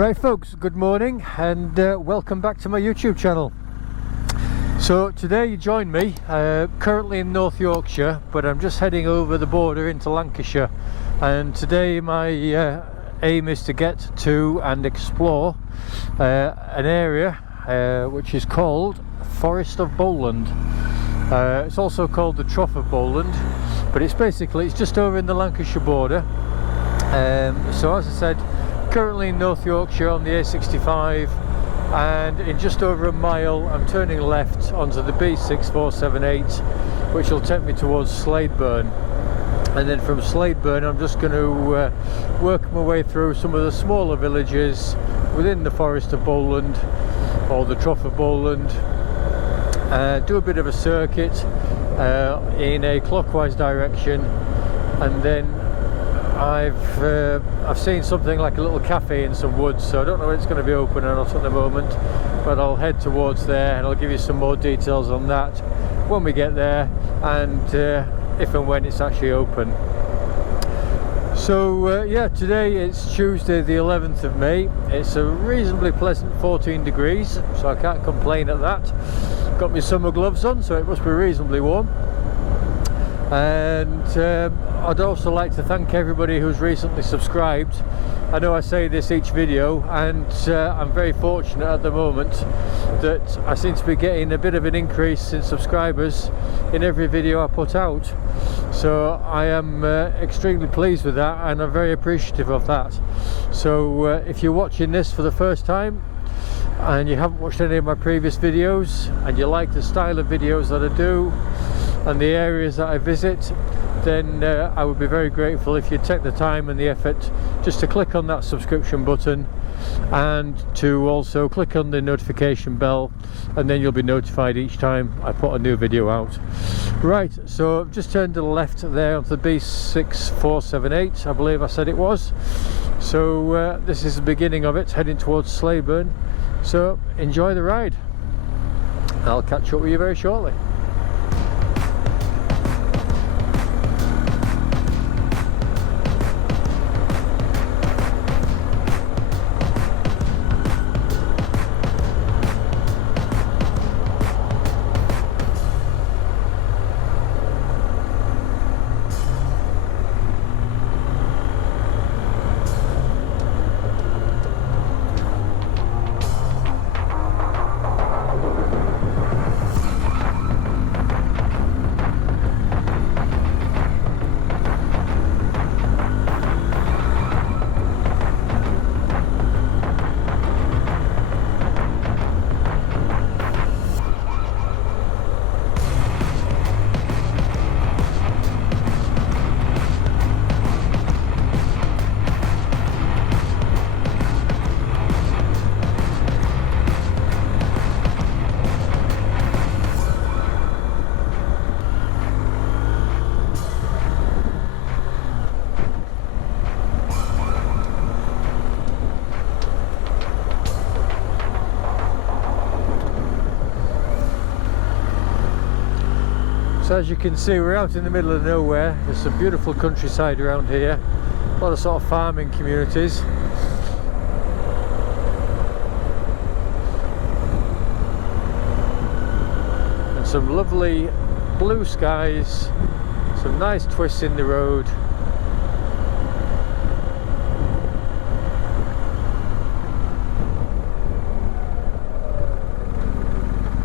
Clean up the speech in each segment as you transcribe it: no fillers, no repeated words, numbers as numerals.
Right folks, good morning and welcome back to my YouTube channel. So today you join me currently in North Yorkshire, but I'm just heading over the border into Lancashire, and today my aim is to get to and explore an area which is called Forest of Bowland. It's also called the Trough of Bowland, but it's just over in the Lancashire border. So as I said, currently in North Yorkshire on the A65, and in just over a mile I'm turning left onto the B6478, which will take me towards Slaidburn, and then from Slaidburn I'm just going to work my way through some of the smaller villages within the Forest of Bowland, or the Trough of Bowland, do a bit of a circuit in a clockwise direction, and then I've seen something like a little cafe in some woods, so I don't know if it's going to be open or not at the moment, but I'll head towards there and I'll give you some more details on that when we get there, and if and when it's actually open. So yeah, today it's Tuesday the 11th of May. It's a reasonably pleasant 14 degrees, so I can't complain at that. Got my summer gloves on, so it must be reasonably warm. And I'd also like to thank everybody who's recently subscribed. I know I say this each video, and I'm very fortunate at the moment that I seem to be getting a bit of an increase in subscribers in every video I put out. So I am extremely pleased with that, and I'm very appreciative of that. So if you're watching this for the first time and you haven't watched any of my previous videos, and you like the style of videos that I do and the areas that I visit, then I would be very grateful if you take the time and the effort just to click on that subscription button, and to also click on the notification bell, and then you'll be notified each time I put a new video out. Right, so I've just turned to the left there onto the B6478, I believe I said it was. So this is the beginning of it, heading towards Slaidburn. So enjoy the ride. I'll catch up with you very shortly. So as you can see, we're out in the middle of nowhere. There's some beautiful countryside around here, a lot of sort of farming communities. And some lovely blue skies, some nice twists in the road.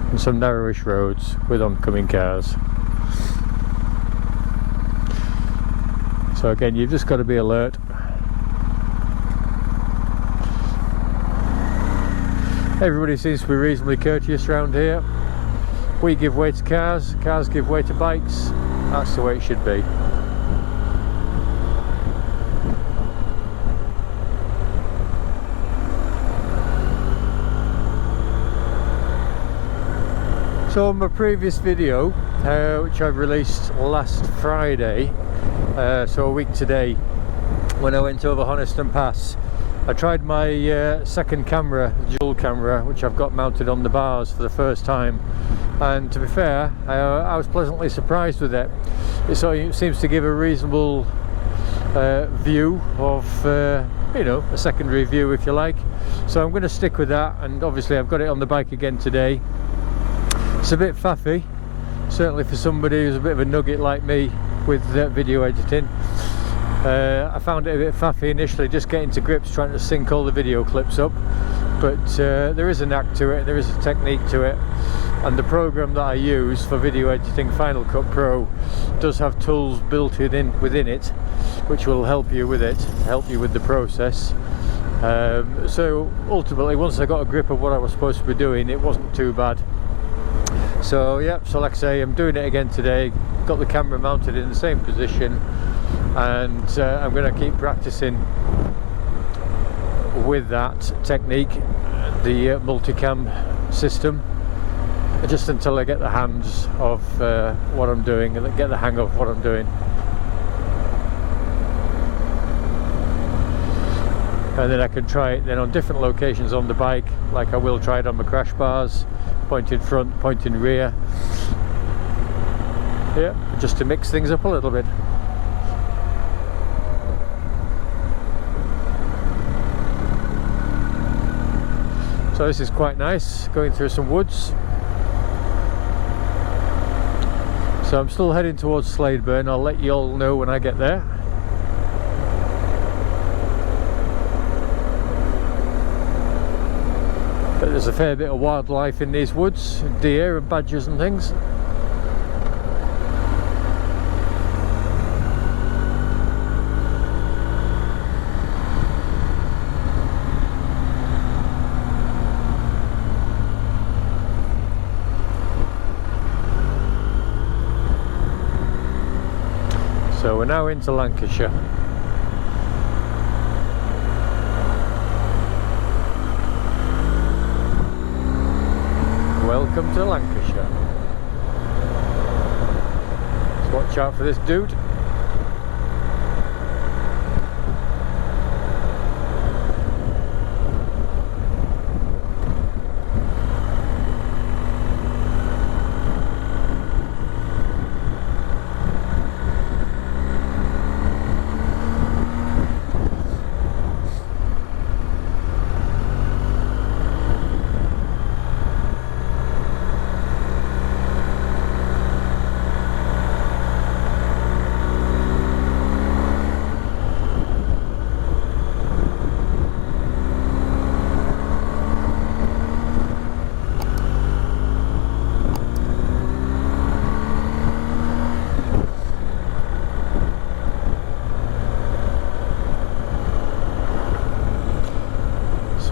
And some narrowish roads with oncoming cars. So again, you've just got to be alert. Everybody seems to be reasonably courteous around here. We give way to cars, cars give way to bikes. That's the way it should be. So in my previous video, which I released last Friday, so a week today, when I went over Honeston Pass, I tried my second camera, dual camera, which I've got mounted on the bars for the first time, and to be fair, I was pleasantly surprised with it. It seems to give a reasonable view of you know, a secondary view if you like. So I'm going to stick with that, and obviously I've got it on the bike again today. It's a bit faffy, certainly for somebody who's a bit of a nugget like me with video editing. I found it a bit faffy initially, just getting to grips, trying to sync all the video clips up, but there is a knack to it, there is a technique to it, and the program that I use for video editing, Final Cut Pro, does have tools built within it which will help you with it, help you with the process. So ultimately, once I got a grip of what I was supposed to be doing, it wasn't too bad. So yeah, so like I say, I'm doing it again today, got the camera mounted in the same position, and I'm going to keep practicing with that technique, the multicam system, just until I get the hands of what I'm doing and get the hang of what I'm doing. And then I can try it then on different locations on the bike, like I will try it on my crash bars, pointing front, pointing rear, yeah, just to mix things up a little bit. So this is quite nice, going through some woods. So I'm still heading towards Slaidburn. I'll let you all know when I get there. But there's a fair bit of wildlife in these woods, deer and badgers and things. So we're now into Lancashire. Welcome to Lancashire. Let's watch out for this dude.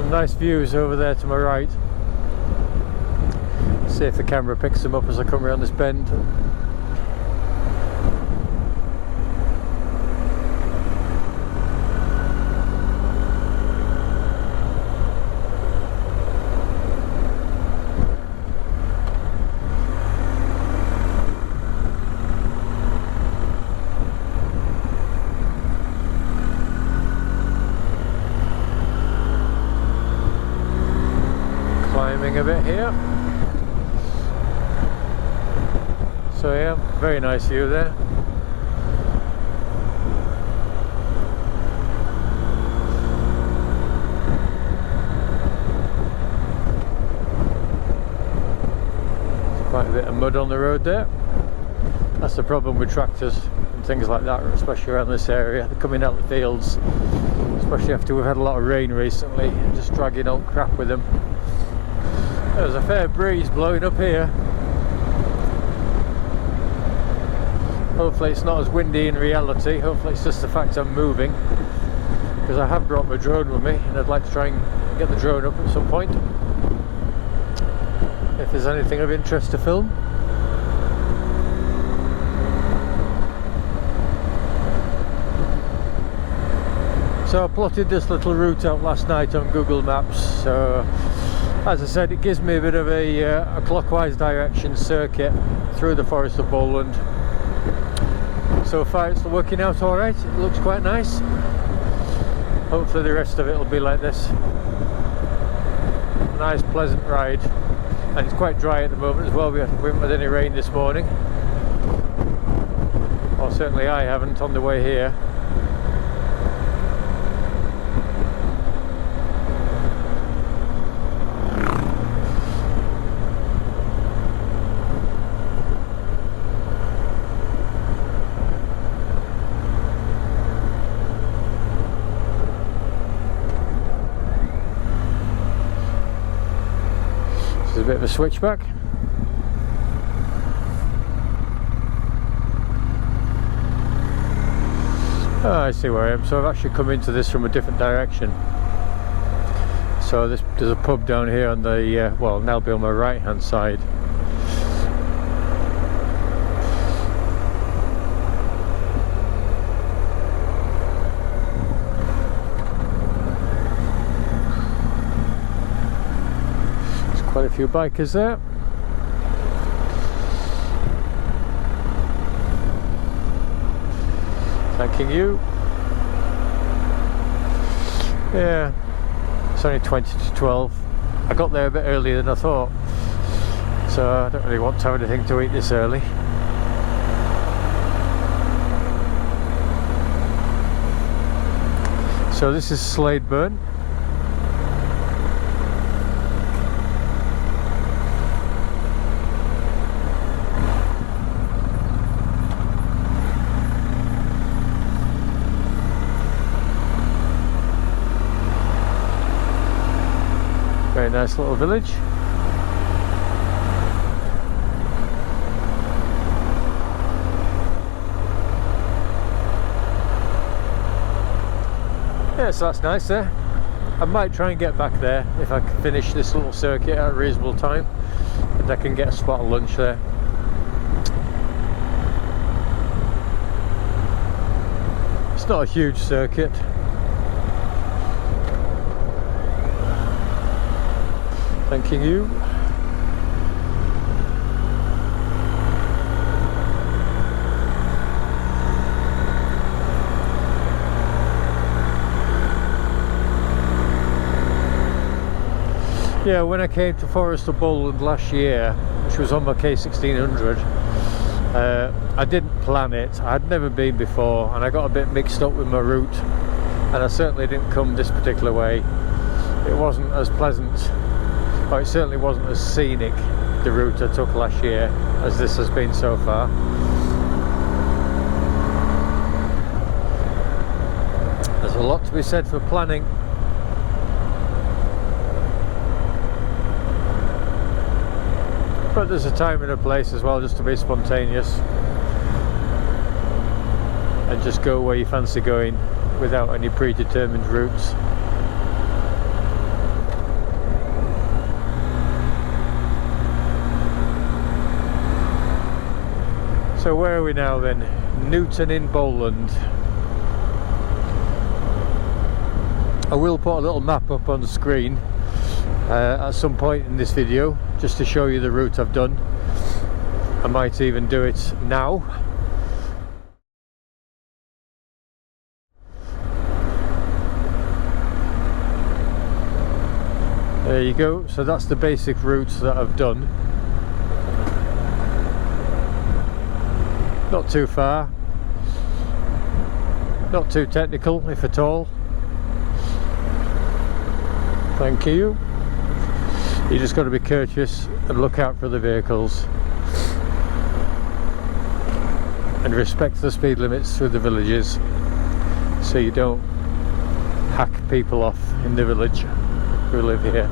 Nice views over there to my right. See if the camera picks them up as I come around this bend. A bit here, so yeah, very nice view there. There's quite a bit of mud on the road there. That's the problem with tractors and things like that, especially around this area. They're coming out the fields, especially after we've had a lot of rain recently, and just dragging old crap with them. There's a fair breeze blowing up here. Hopefully it's not as windy in reality. Hopefully it's just the fact I'm moving, because I have brought my drone with me and I'd like to try and get the drone up at some point if there's anything of interest to film. So I plotted this little route out last night on Google Maps. So as I said, it gives me a bit of a clockwise direction circuit through the Forest of Bowland. So far it's working out alright, it looks quite nice. Hopefully the rest of it will be like this. Nice pleasant ride. And it's quite dry at the moment as well. We haven't had any rain this morning. Or certainly I haven't on the way here. a bit of a switchback. Oh, I see where I am. So I've actually come into this from a different direction. So there's a pub down here on the, well, now be on my right hand side. There's quite a few bikers there. Thanking you. Yeah. It's only 20 to 12. I got there a bit earlier than I thought, so I don't really want to have anything to eat this early. So this is Slaidburn. Very nice little village. Yeah, so that's nice there. I might try and get back there if I can finish this little circuit at a reasonable time, and I can get a spot of lunch there. It's not a huge circuit. Thanking you. Yeah, when I came to Forest of Bowland last year, which was on my K1600, I didn't plan it. I'd never been before, and I got a bit mixed up with my route, and I certainly didn't come this particular way. It wasn't as pleasant. Well, it certainly wasn't as scenic, the route I took last year, as this has been so far. There's a lot to be said for planning. But there's a time and a place as well, just to be spontaneous and just go where you fancy going without any predetermined routes. So where are we now then? Newton in Bowland. I will put a little map up on the screen at some point in this video, just to show you the route I've done. I might even do it now. There you go. So that's the basic route that I've done. Not too far, not too technical if at all. Thank you. You just got to be courteous and look out for the vehicles and respect the speed limits through the villages, so you don't hack people off in the village who live here.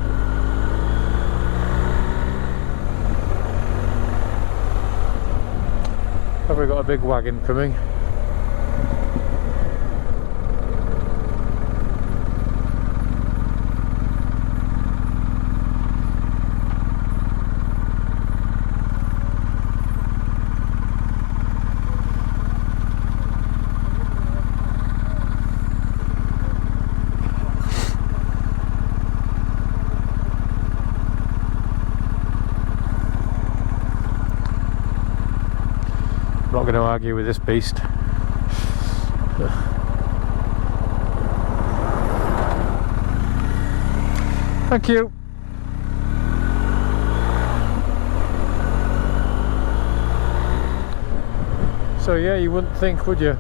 Have we got a big wagon coming? I'm not going to argue with this beast. Thank you. So yeah, you wouldn't think, would you,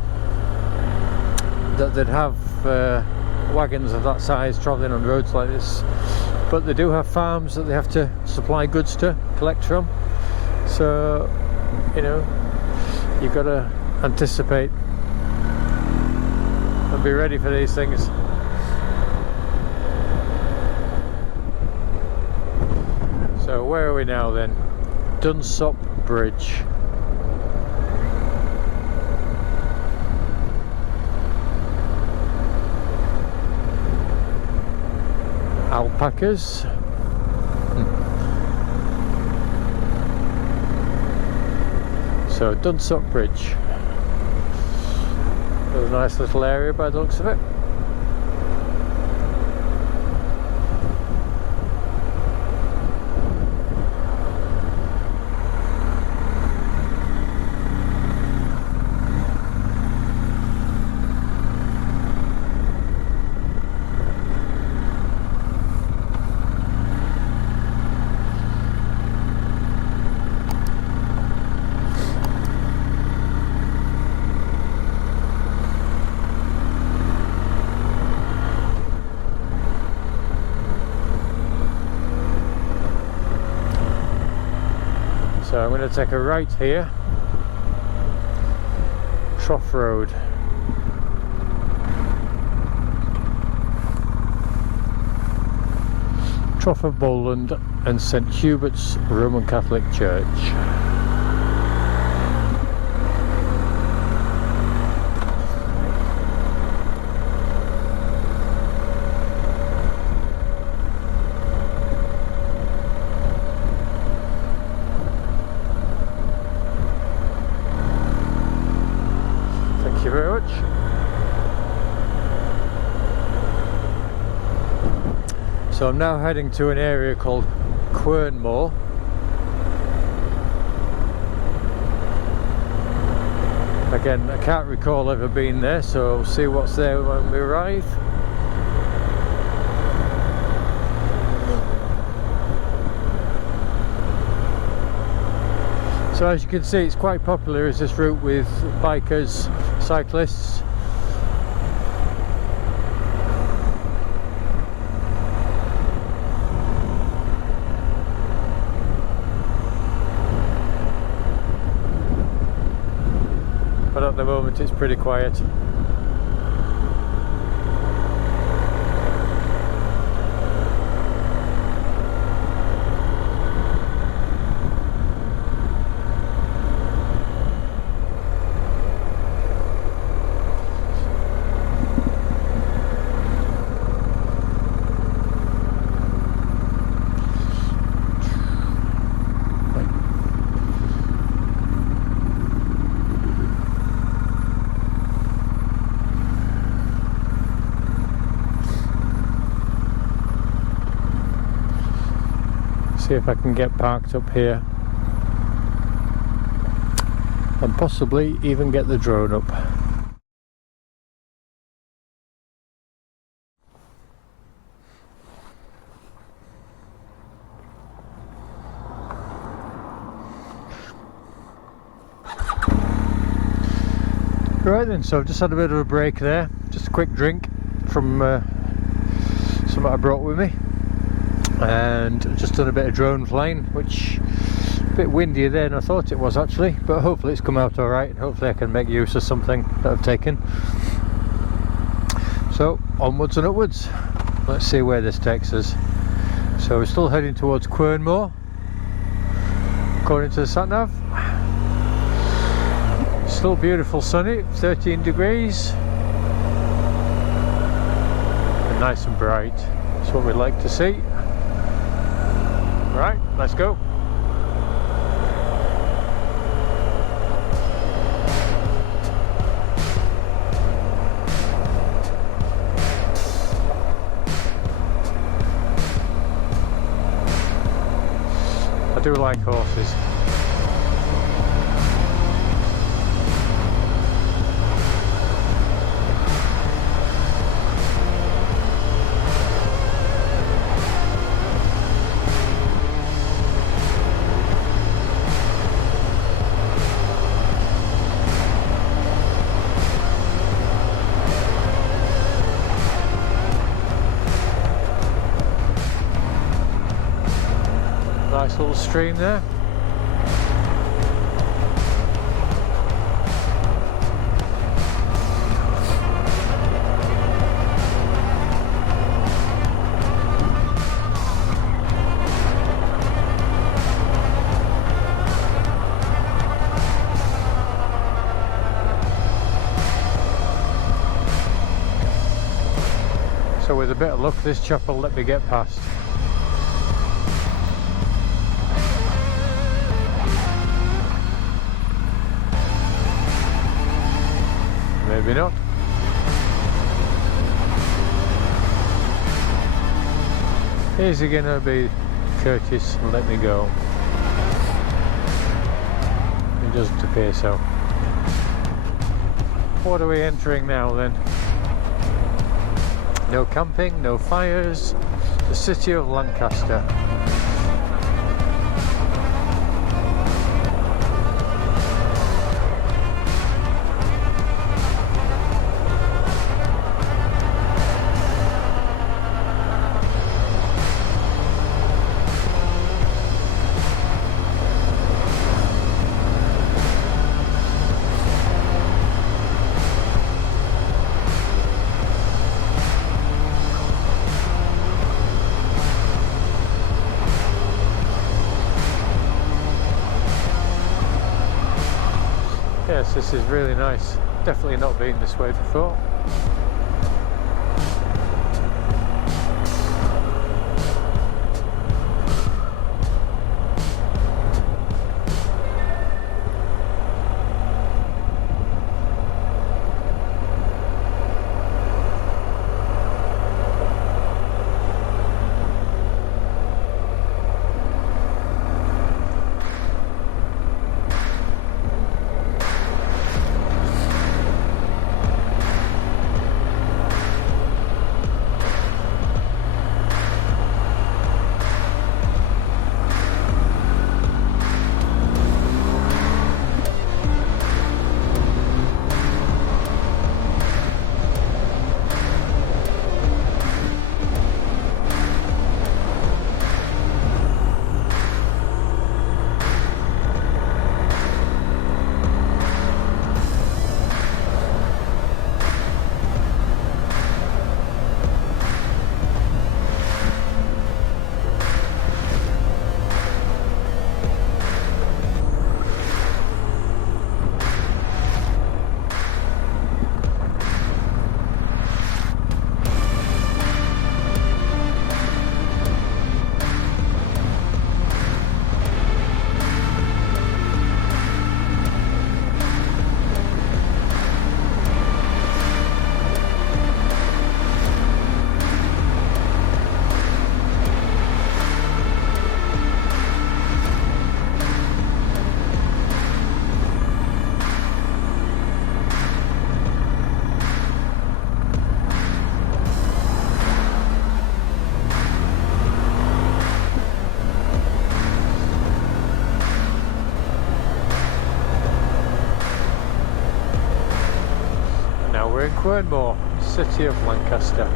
that they'd have wagons of that size travelling on roads like this, but they do have farms that they have to supply goods to, collect from. So, you know, you've got to anticipate and be ready for these things. So So where are we now then? Dunsop Bridge. Alpacas. So Dunsop Bridge. There's a nice little area by the looks of it. So I'm going to take a right here, Trough Road. Trough of Bowland and St Hubert's Roman Catholic Church. Thank you very much. So I'm now heading to an area called Quernmore. Again, I can't recall ever being there, so we'll see what's there when we arrive. So as you can see, it's quite popular as this route with bikers, cyclists. But at the moment it's pretty quiet. See if I can get parked up here and possibly even get the drone up. Right then, so I've just had a bit of a break there, just a quick drink from something I brought with me. And just done a bit of drone flying, which is a bit windier there than I thought it was actually, but hopefully it's come out alright. Hopefully I can make use of something that I've taken. So onwards and upwards, let's see where this takes us. So we're still heading towards Quernmore according to the sat nav. Still beautiful, sunny, 13 degrees and nice and bright. That's what we'd like to see. Right, let's go. I do like horses. Nice little stream there. with a bit of luck this chap will let me get past. Maybe not. Is he going to be courteous and let me go? It doesn't appear so. What are we entering now then? No camping, no fires, the city of Lancaster. Yes, this is really nice. Definitely not been this way before. We're in Quernmore, city of Lancaster.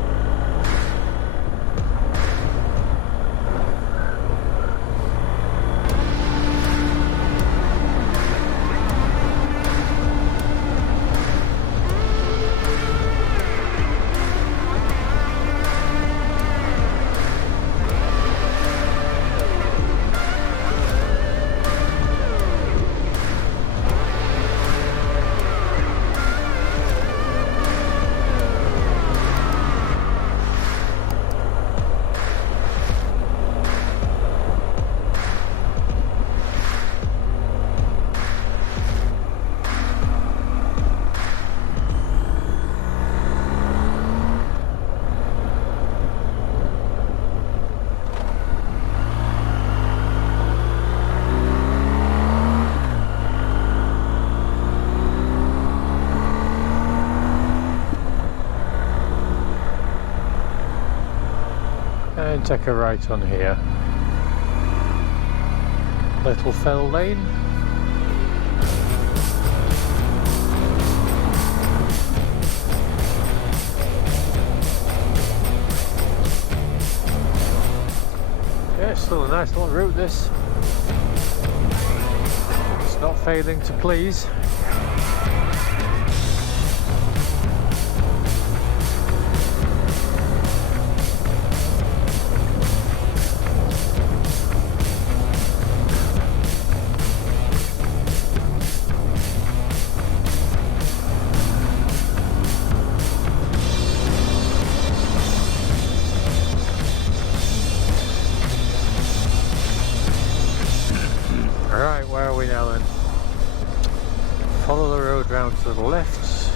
And take a right on here. Little Fell Lane. Yeah, it's still a nice little route this. It's not failing to please. Right, where are we now then? Follow the road round to the left,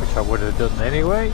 which I would have done anyway.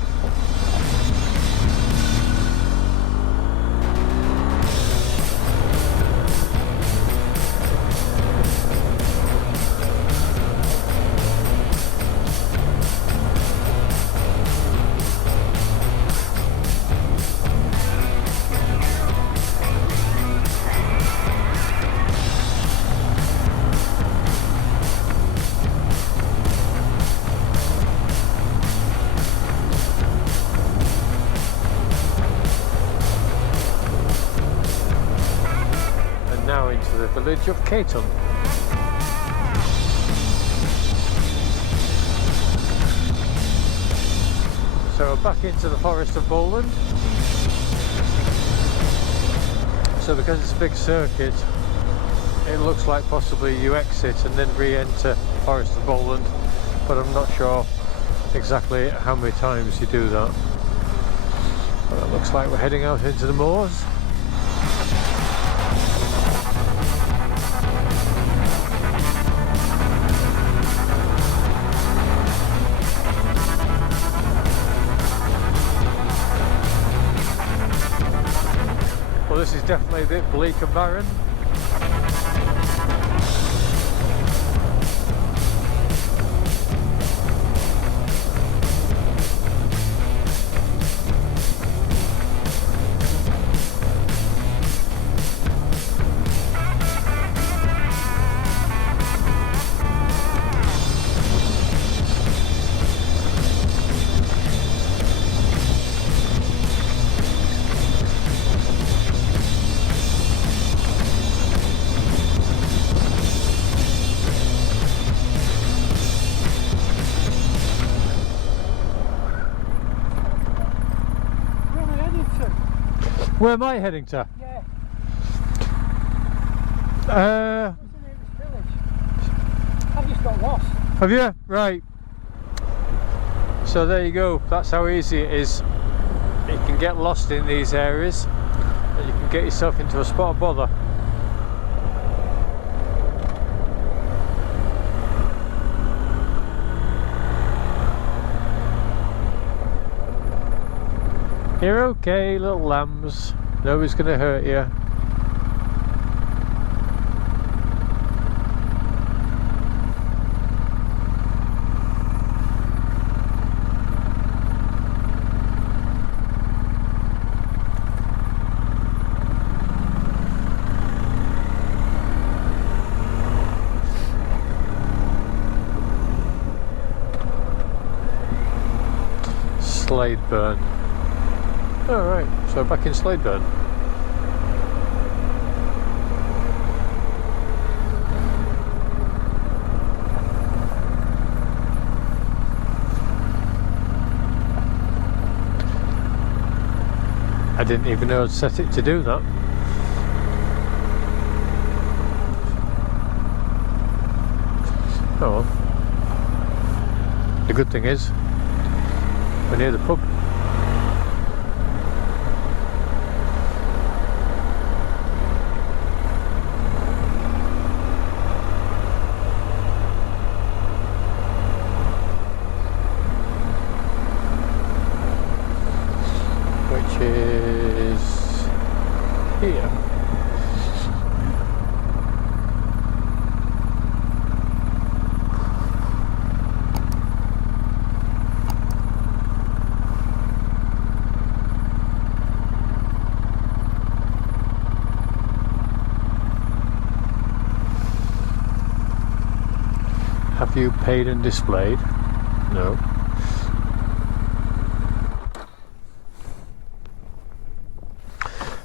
Now into the village of Caton. So back into the Forest of Bowland. So because it's a big circuit, it looks like possibly you exit and then re-enter Forest of Bowland, but I'm not sure exactly how many times you do that. But it looks like we're heading out into the moors. Well, this is definitely a bit bleak and barren. Where am I heading to? Yeah. I've just got lost. Have you? Right. So there you go. That's how easy it is. You can get lost in these areas and you can get yourself into a spot of bother. You're okay, little lambs. Nobody's going to hurt you. Slaidburn. Alright, so back in Slaidburn. I didn't even know I'd set it to do that. Oh well. The good thing is, we're near the pub. Which is here. Have you paid and displayed? No.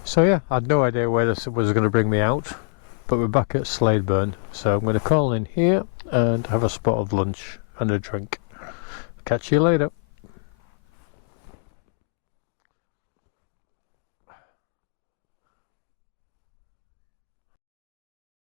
So yeah, I had no idea where this was going to bring me out, but we're back at Slaidburn, so I'm going to call in here and have a spot of lunch and a drink. Catch you later.